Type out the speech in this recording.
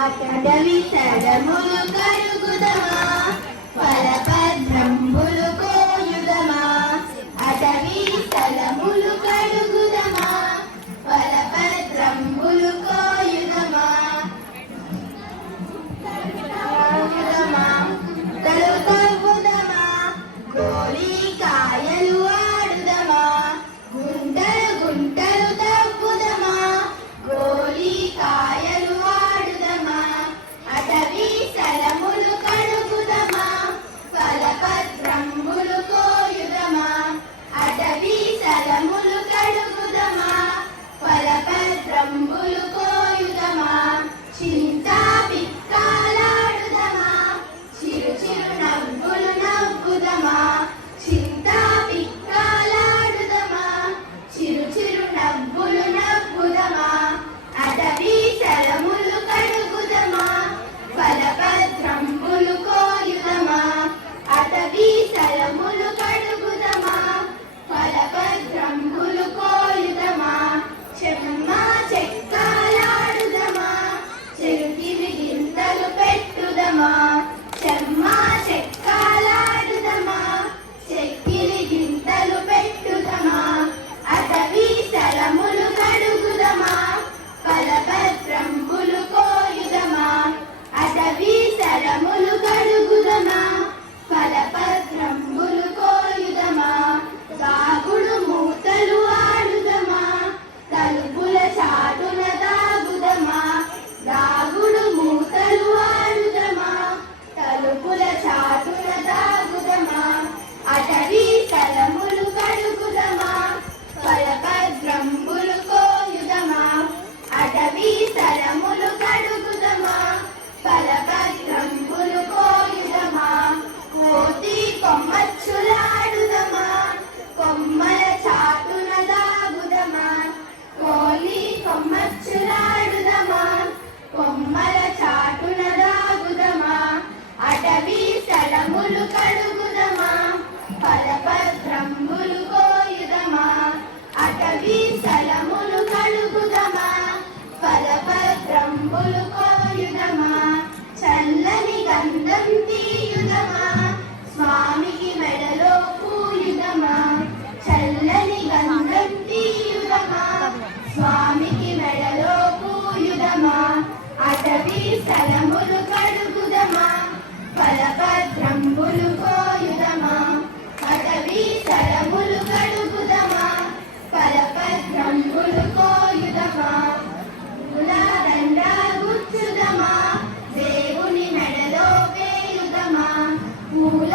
అటవీ తడములు కడుగుదమా ఫలపద్రంబులు కోయుదమా అటవీ స్థలములు కడుగుదమా ఫలపద్రంబులు కోయుదమా తలుతవ్వుదమా గోళీ కాయలు ఆడుదమా గుంటలు గుంటలు తవ్వుదమా గోళీ కాయలు ఆడుదమా అటవీ స్థలములు కడుగుదమా ఫలపద్రంబులు కోయుదమా అటవీ స్థలములు కడుగుదమా ఫలపద్రంబులు కోయుదమా చింతా పిక్కాలాడుదమా చిరు చిరు నవ్వులు నవ్వుదమా చింతా పిక్కాలాడుదమా చిరు చిరు నవ్వులు నవ్వుదమా అటవీ స్థలములు కడుగుదమా ఫలపద్రంబులు కోయుదమా అటవీ స్థలములు కడుగుదమా ఫలపద్రంబులు కోయుదమా చెమ్మ చెక్కాలాడుదమా చెరుకివి గింతలు పెట్టుదమా చెమ్మ చెక్కాలాడుదమా చెక్కిలి గింతలు పెట్టుదమా అటవీ స్థలములు కడుగుదమా ఫలపద్రంబులు కోయుదమా అటవీ స్థలములు కడుగుదమా ఫలపద్రంబులు కోయుదమా దాగుడు మూతలు ఆడుదమా తలుపుల చాటున దాగుదమా దాగుడు మూతలు ఆడుదమా తలుపుల చాటున దాగుదమా అటవీ స్థలములు కడుగుదమా ఫలపద్రంబులు కోయుదమా అటవీ స్థలములు కడుగుదమా ఫలపద్రంబులు కోయుదమా కోతి కొమ్మచ్చులాడుదమా కొమ్మల చాటున దాగుదమా కోలి కొమ్మచ్చులాడుదమా కొమ్మల చాటున దాగుదమా అటవీ స్థలములు కడుగుదమా ఫలపద్రంబులు కోయుదమా అటవీ స్థలములు కడుగుదమా ఫలపద్రంబులు కోయుదమా చల్లని గంధం తీయుదమా స్వామికి మెడలో పూయుదమా చల్లని గంధం తీయుదమా స్వామికి మెడలో పూయుదమా అటవీ స్థలములు కడుగుదమా ఫలపద్రంబులు కోయుదమా అటవీ స్థలములు కడుగుదమా ఫలపద్రంబులు కోయుదమా పూలదండ గుచ్చుదమా దేవుని మెడలో వేయుదమా పూల